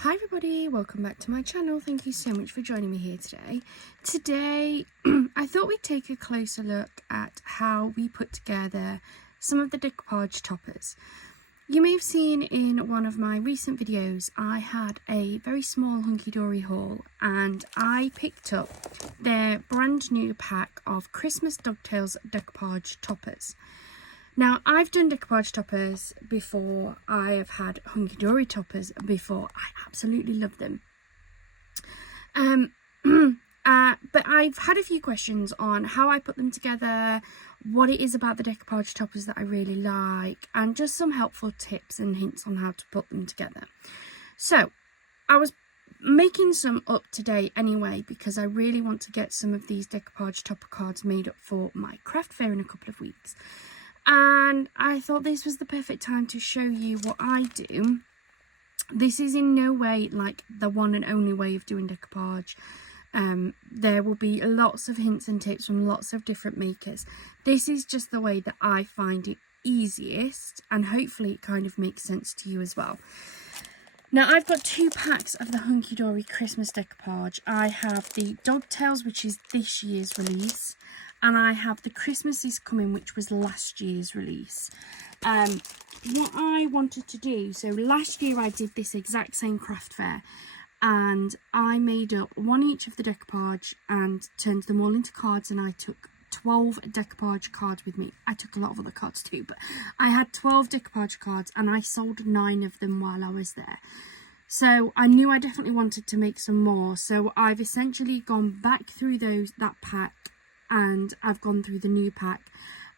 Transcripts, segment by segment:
Hi everybody, welcome back to my channel. Thank you so much for joining me here today. Today, I thought we'd take a closer look at how we put together some of the decoupage toppers. You may have seen in one of my recent videos, I had a very small Hunkydory haul and I picked up their brand new pack of Christmas Dovetails decoupage toppers. Now, I've done decoupage toppers before, I have had Hunkydory toppers before, I absolutely love them. But I've had a few questions on how I put them together, what it is about the decoupage toppers that I really like, and just some helpful tips and hints on how to put them together. So, I was making some up today anyway, because I really want to get some of these decoupage topper cards made up for my craft fair in a couple of weeks. And I thought this was the perfect time to show you what I do. This is in no way like the one and only way of doing decoupage. There will be lots of hints and tips from lots of different makers. This is just the way that I find it easiest, and hopefully it kind of makes sense to you as well. Now, I've got two packs of the Hunkydory Christmas Decoupage. I have the Dovetails, which is this year's release, and I have the Christmas is Coming, which was last year's release. What I wanted to do, so last year I did this exact same craft fair, and I made up one each of the decoupage and turned them all into cards, and I took 12 decoupage cards with me. I took a lot of other cards too, but I had 12 decoupage cards and I sold 9 of them while I was there. So I knew I definitely wanted to make some more, so I've essentially gone back through that pack, and I've gone through the new pack,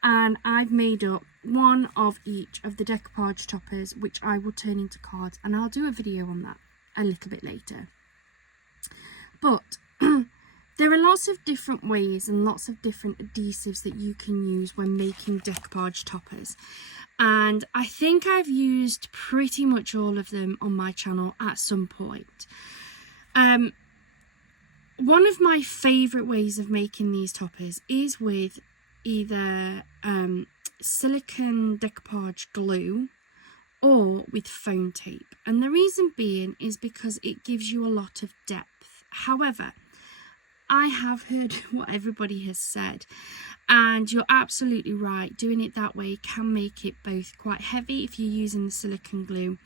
and I've made up one of each of the decoupage toppers, which I will turn into cards, and I'll do a video on that a little bit later. But there are lots of different ways and lots of different adhesives that you can use when making decoupage toppers, and I think I've used pretty much all of them on my channel at some point. One of my favourite ways of making these toppers is with either silicone decoupage glue or with foam tape, and the reason being is because it gives you a lot of depth. However, I have heard what everybody has said, and you're absolutely right, doing it that way can make it both quite heavy if you're using the silicone glue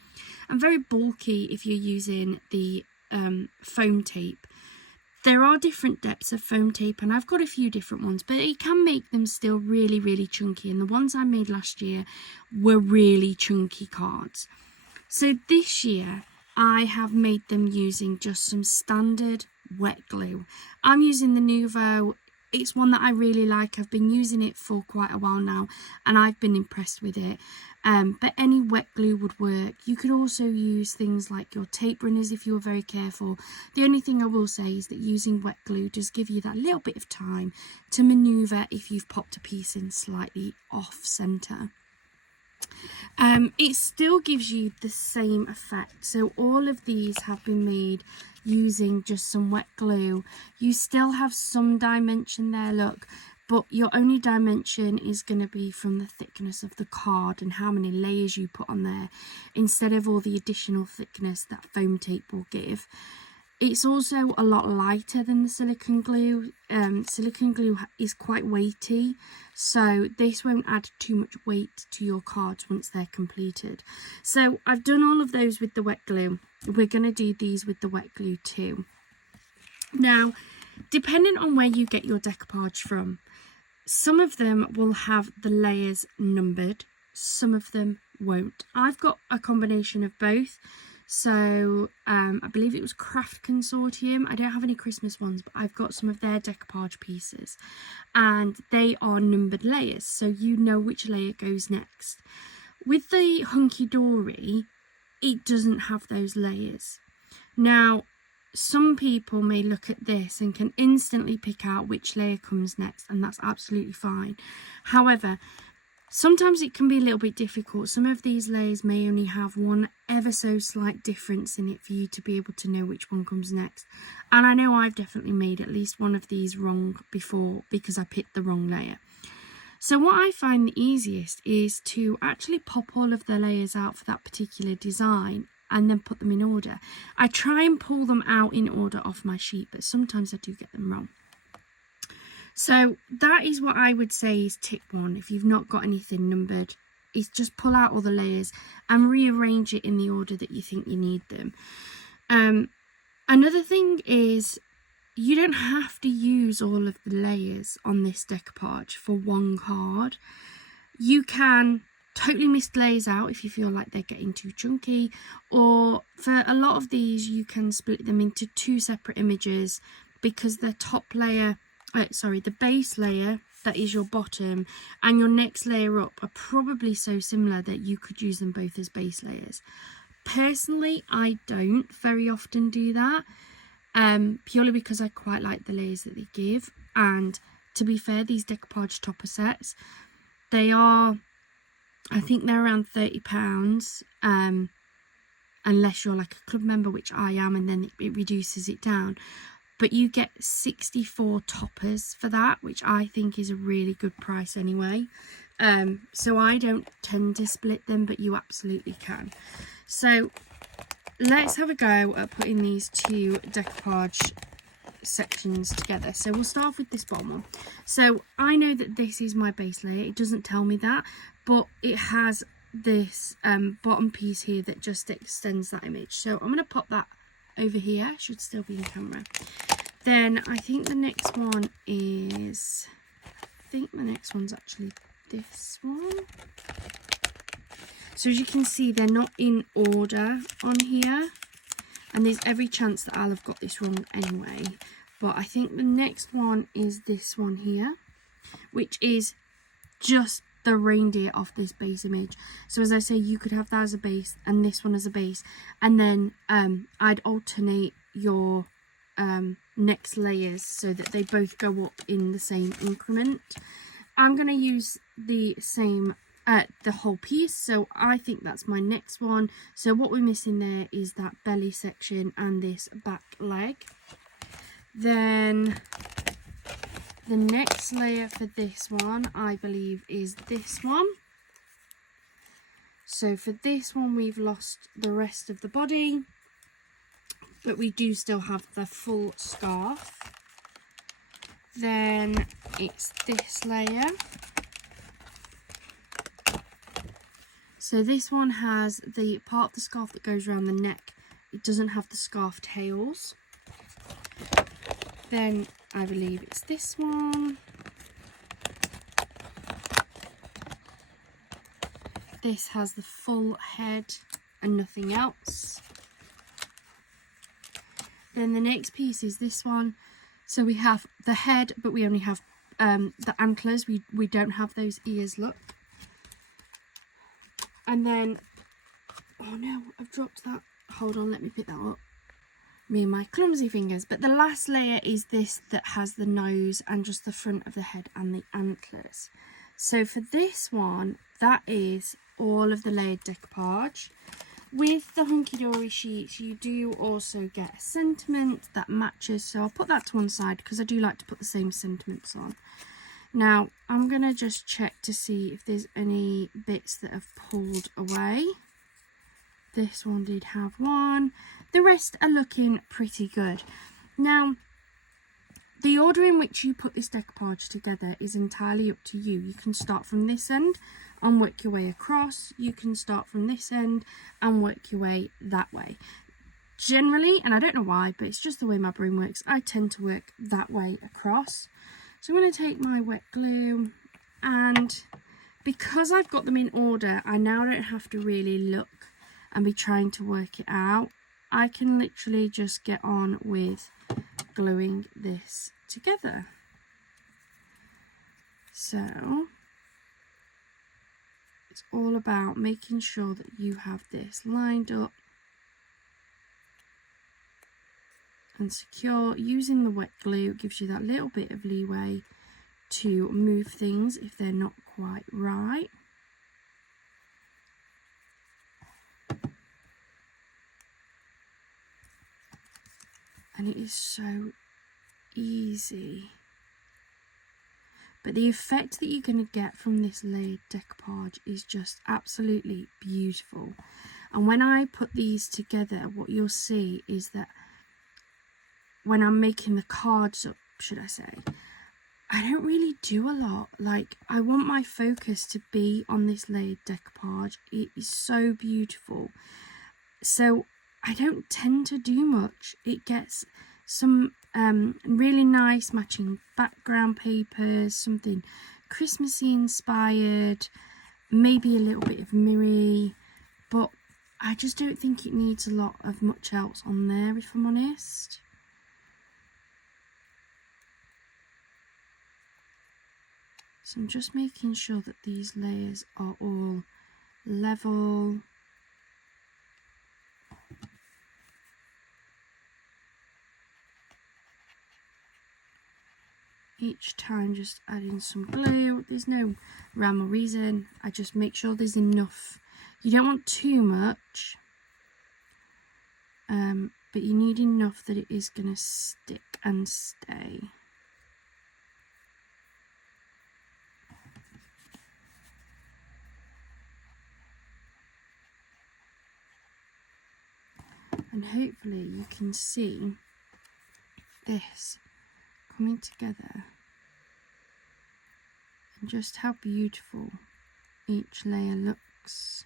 and very bulky if you're using the foam tape. There are different depths of foam tape, and I've got a few different ones, but it can make them still really, really chunky, and the ones I made last year were really chunky cards. So this year, I have made them using just some standard wet glue. I'm using the Nuvo. It's one that I really like. I've been using it for quite a while now, and I've been impressed with it. But any wet glue would work. You could also use things like your tape runners if you were very careful. The only thing I will say is that using wet glue does give you that little bit of time to manoeuvre if you've popped a piece in slightly off centre. It still gives you the same effect. So all of these have been made using just some wet glue. You still have some dimension there, look, but your only dimension is going to be from the thickness of the card and how many layers you put on there, instead of all the additional thickness that foam tape will give. It's also a lot lighter than the silicone glue. Silicone glue is quite weighty, so this won't add too much weight to your cards once they're completed. So I've done all of those with the wet glue. We're going to do these with the wet glue too. Now, depending on where you get your decoupage from, some of them will have the layers numbered, some of them won't. I've got a combination of both. So I believe it was Craft Consortium. I don't have any Christmas ones, but I've got some of their decoupage pieces, and they are numbered layers, so you know which layer goes next. With the Hunkydory, it doesn't have those layers. Now, some people may look at this and can instantly pick out which layer comes next, and that's absolutely fine. However, sometimes it can be a little bit difficult. Some of these layers may only have one ever so slight difference in it for you to be able to know which one comes next. And I know I've definitely made at least one of these wrong before because I picked the wrong layer. So what I find the easiest is to actually pop all of the layers out for that particular design and then put them in order. I try and pull them out in order off my sheet, but sometimes I do get them wrong. So that is what I would say is tip 1. If you've not got anything numbered, is just pull out all the layers and rearrange it in the order that you think you need them. Another thing is, you don't have to use all of the layers on this decoupage for one card. You can totally miss layers out if you feel like they're getting too chunky, or for a lot of these you can split them into 2 separate images, because the top layer, the base layer that is your bottom and your next layer up are probably so similar that you could use them both as base layers. Personally, I don't very often do that, purely because I quite like the layers that they give. And to be fair, these decoupage topper sets, they are, I think they're around £30, unless you're like a club member, which I am, and then it reduces it down. But you get 64 toppers for that, which I think is a really good price anyway. So I don't tend to split them, but you absolutely can. So let's have a go at putting these 2 decoupage sections together. So we'll start off with this bottom one. So I know that this is my base layer. It doesn't tell me that, but it has this bottom piece here that just extends that image. So I'm going to pop that over here. Should still be in camera. Then I think the next one is, actually this one. So as you can see, they're not in order on here, and there's every chance that I'll have got this wrong anyway. But I think the next one is this one here, which is just the reindeer off this base image. So as I say, you could have that as a base and this one as a base, and then I'd alternate your next layers so that they both go up in the same increment. I'm going to use the same the whole piece, so I think that's my next one. So what we're missing there is that belly section and this back leg. Then the next layer for this one, I believe, is this one. So for this one, we've lost the rest of the body, but we do still have the full scarf. Then it's this layer. So this one has the part of the scarf that goes around the neck. It doesn't have the scarf tails. Then I believe it's this one. This has the full head and nothing else. Then the next piece is this one. So we have the head, but we only have the antlers. We don't have those ears, look. And then, oh no, I've dropped that. Hold on, let me pick that up. Me and my clumsy fingers. But the last layer is this that has the nose and just the front of the head and the antlers. So for this one, that is all of the layered decoupage. With the Hunkydory sheets, you do also get a sentiment that matches. So I'll put that to one side because I do like to put the same sentiments on. Now, I'm going to just check to see if there's any bits that have pulled away. This one did have one. The rest are looking pretty good. Now, the order in which you put this decoupage together is entirely up to you. You can start from this end and work your way across. You can start from this end and work your way that way. Generally, and I don't know why, but it's just the way my brain works, I tend to work that way across. So I'm going to take my wet glue, and because I've got them in order, I now don't have to really look and be trying to work it out. I can literally just get on with gluing this together. So it's all about making sure that you have this lined up and secure. Using the wet glue gives you that little bit of leeway to move things if they're not quite right. And it is so easy. But the effect that you're going to get from this layered decoupage is just absolutely beautiful. And when I put these together, what you'll see is that when I'm making the cards up, should I say, I don't really do a lot. Like, I want my focus to be on this layered decoupage. It is so beautiful. So I don't tend to do much. It gets some really nice matching background papers, something Christmassy inspired, maybe a little bit of mirror, but I just don't think it needs a lot of much else on there, if I'm honest. So I'm just making sure that these layers are all level. Each time just adding some glue. There's no rhyme or reason. I just make sure there's enough. You don't want too much, but you need enough that it is going to stick and stay. And hopefully you can see this coming together and just how beautiful each layer looks.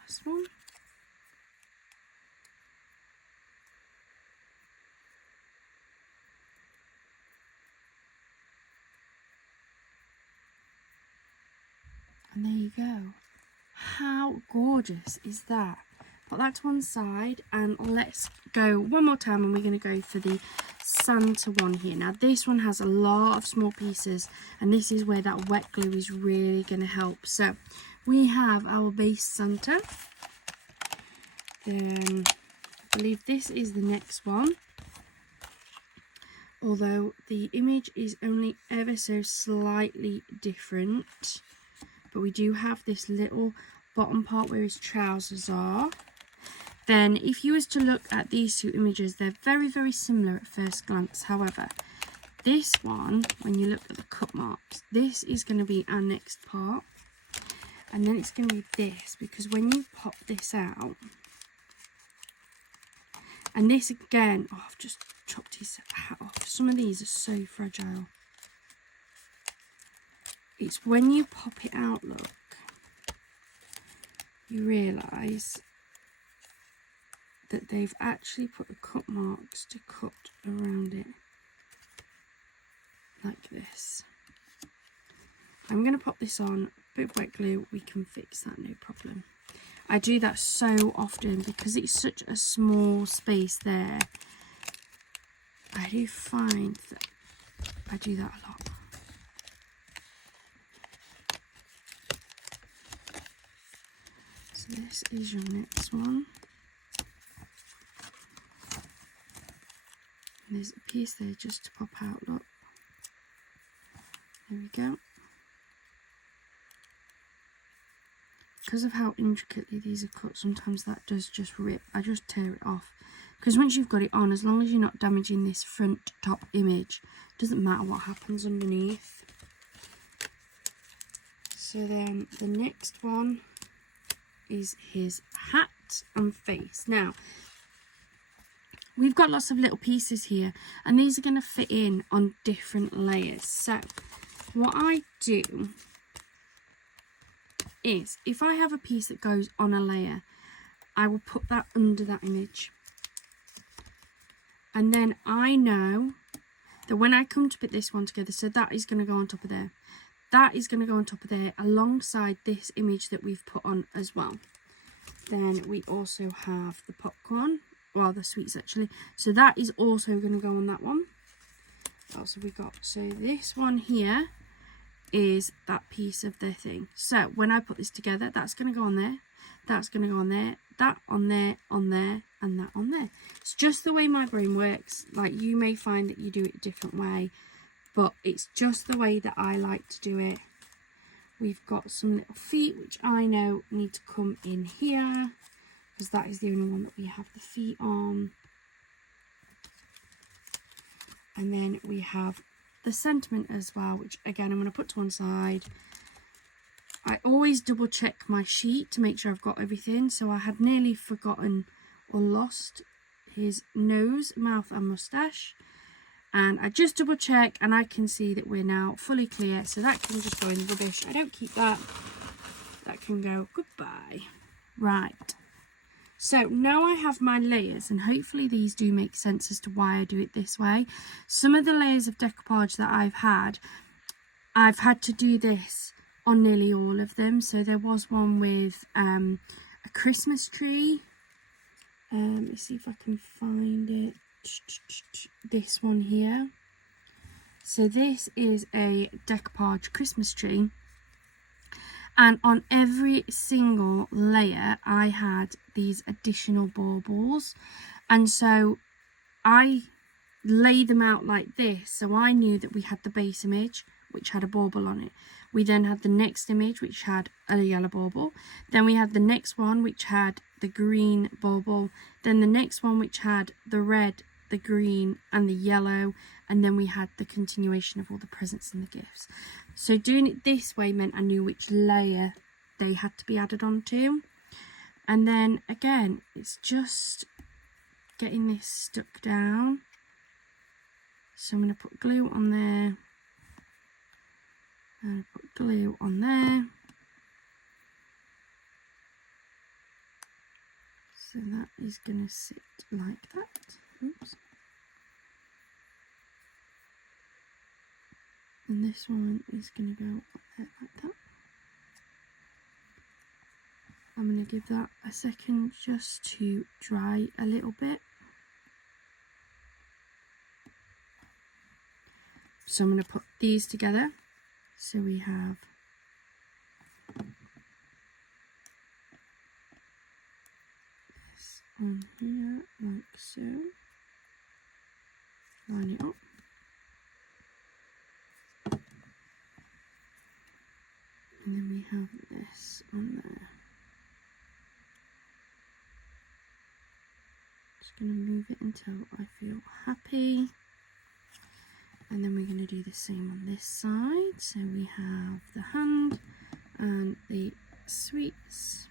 Last one. And there you go. How gorgeous is that? Put that to one side and let's go one more time, and we're going to go for the Santa one here. Now this one has a lot of small pieces, and this is where that wet glue is really going to help. So we have our base Santa. Then I believe this is the next one, although the image is only ever so slightly different. But we do have this little bottom part where his trousers are. Then if you was to look at these two images, they're very, very similar at first glance. However, this one, when you look at the cut marks, this is going to be our next part. And then it's going to be this, because when you pop this out, and this again, oh, I've just chopped his hat off. Some of these are so fragile. It's when you pop it out, look, you realise that they've actually put the cut marks to cut around it, like this. I'm going to pop this on, a bit of wet glue, we can fix that, no problem. I do that so often because it's such a small space there. I do find that I do that a lot. So this is your next one. And there's a piece there just to pop out, look. There we go. Because of how intricately these are cut, sometimes that does just rip. I just tear it off. Because once you've got it on, as long as you're not damaging this front top image, it doesn't matter what happens underneath. So then the next one is his hat and face. Now, we've got lots of little pieces here, and these are going to fit in on different layers. So what I do is, if I have a piece that goes on a layer, I will put that under that image. And then I know that when I come to put this one together, so that is going to go on top of there. That is going to go on top of there alongside this image that we've put on as well. Then we also have the popcorn, well, the sweets actually. So that is also going to go on that one. What else have we got? So this one here is that piece of the thing. So when I put this together, that's going to go on there. That's going to go on there. That on there, and that on there. It's just the way my brain works. Like, you may find that you do it a different way, but it's just the way that I like to do it. We've got some little feet, which I know need to come in here, because that is the only one that we have the feet on. And then we have the sentiment as well, which again I'm going to put to one side. I always double check my sheet to make sure I've got everything. So I had nearly forgotten or lost his nose, mouth and moustache. And I just double check and I can see that we're now fully clear. So that can just go in the rubbish. I don't keep that. That can go goodbye. Right. So now I have my layers, and hopefully these do make sense as to why I do it this way. Some of the layers of decoupage that I've had to do this on nearly all of them. So there was one with a Christmas tree. Let's see if I can find it. This one here. So this is a decoupage Christmas tree. And on every single layer, I had these additional baubles. And so I lay them out like this. So I knew that we had the base image, which had a bauble on it. We then had the next image, which had a yellow bauble. Then we had the next one, which had the green bauble. Then the next one, which had the red, the green and the yellow, and then we had the continuation of all the presents and the gifts. So doing it this way meant I knew which layer they had to be added onto. And then again, it's just getting this stuck down. So I'm going to put glue on there and put glue on there. So that is going to sit like that. Oops. And this one is going to go up there like that. I'm going to give that a second just to dry a little bit. So I'm going to put these together. So we have this on here like so. Line it up. And then we have this on there. Just going to move it until I feel happy. And then we're going to do the same on this side. So we have the hand and the sweets.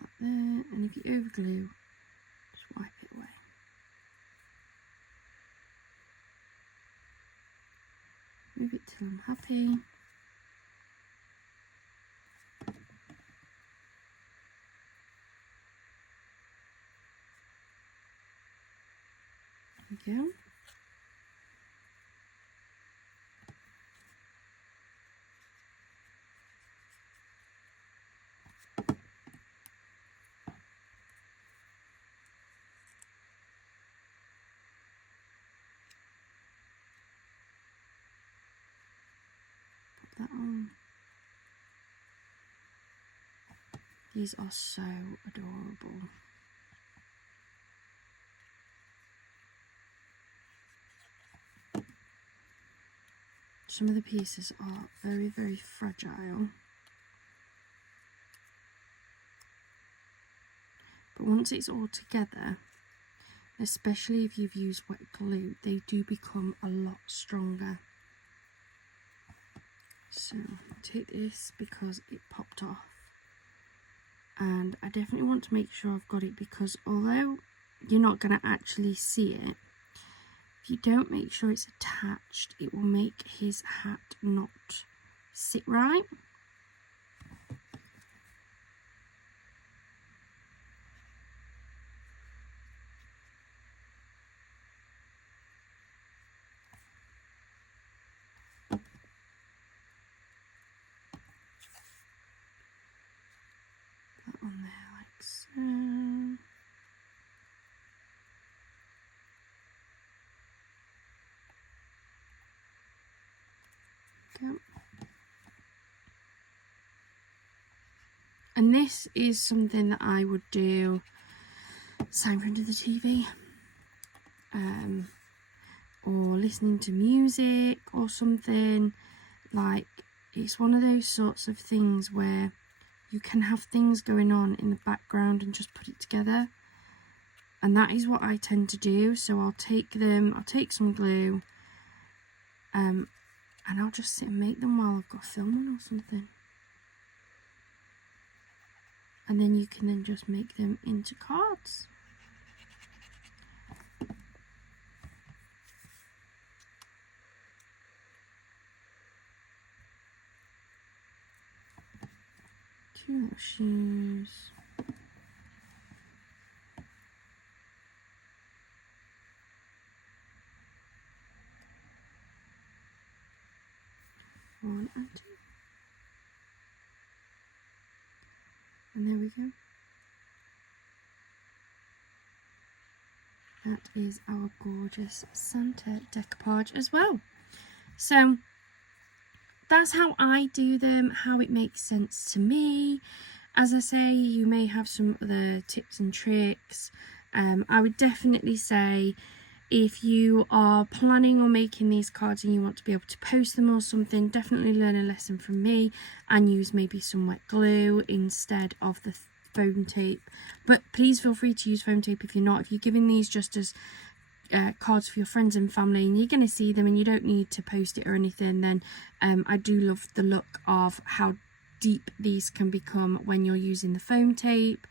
Put that there. And if you overglue, just wipe it away. Move it till I'm happy. There we go. That on. These are so adorable. Some of the pieces are very, very fragile. But once it's all together, especially if you've used wet glue, they do become a lot stronger. So take this because it popped off, and I definitely want to make sure I've got it, because although you're not going to actually see it, if you don't make sure it's attached, it will make his hat not sit right. On there like so. Okay. And this is something that I would do sat in front of the TV, or listening to music or something. Like, it's one of those sorts of things where you can have things going on in the background and just put it together. And that is what I tend to do. So I'll take some glue, and I'll just sit and make them while I've got filming or something. And then you can then just make them into cards. Two little shoes. One and two. And there we go. That is our gorgeous Santa decoupage as well. So that's how I do them, how it makes sense to me. As I say, you may have some other tips and tricks. I would definitely say, if you are planning on making these cards and you want to be able to post them or something, definitely learn a lesson from me and use maybe some wet glue instead of the foam tape. But please feel free to use foam tape if you're not. If you're giving these just as cards for your friends and family and you're going to see them and you don't need to post it or anything, then I do love the look of how deep these can become when you're using the foam tape.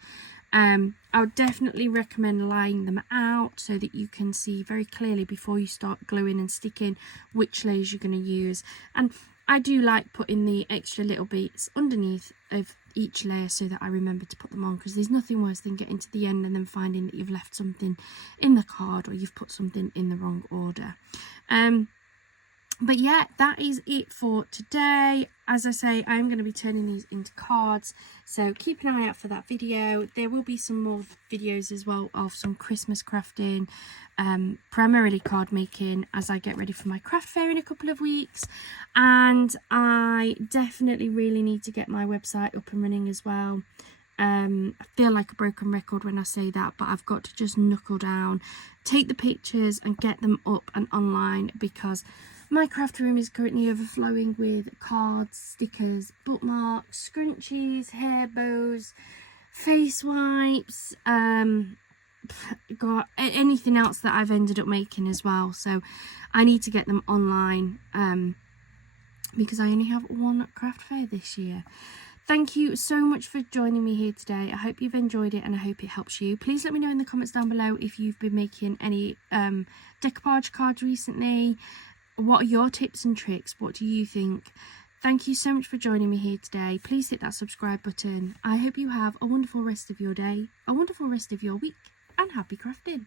I would definitely recommend laying them out so that you can see very clearly before you start gluing and sticking which layers you're going to use. And I do like putting the extra little bits underneath of each layer so that I remember to put them on, because there's nothing worse than getting to the end and then finding that you've left something in the card or you've put something in the wrong order. But yeah, that is it for today. As I say, I'm going to be turning these into cards, so keep an eye out for that video. There will be some more videos as well of some Christmas crafting, primarily card making, as I get ready for my craft fair in a couple of weeks. And I definitely really need to get my website up and running as well. I feel like a broken record when I say that, but I've got to just knuckle down, take the pictures and get them up and online, because my craft room is currently overflowing with cards, stickers, bookmarks, scrunchies, hair bows, face wipes, got anything else that I've ended up making as well. So I need to get them online, because I only have one craft fair this year. Thank you so much for joining me here today. I hope you've enjoyed it and I hope it helps you. Please let me know in the comments down below if you've been making any decoupage cards recently. What are your tips and tricks? What do you think? Thank you so much for joining me here today. Please hit that subscribe button. I hope you have a wonderful rest of your day, a wonderful rest of your week, and happy crafting.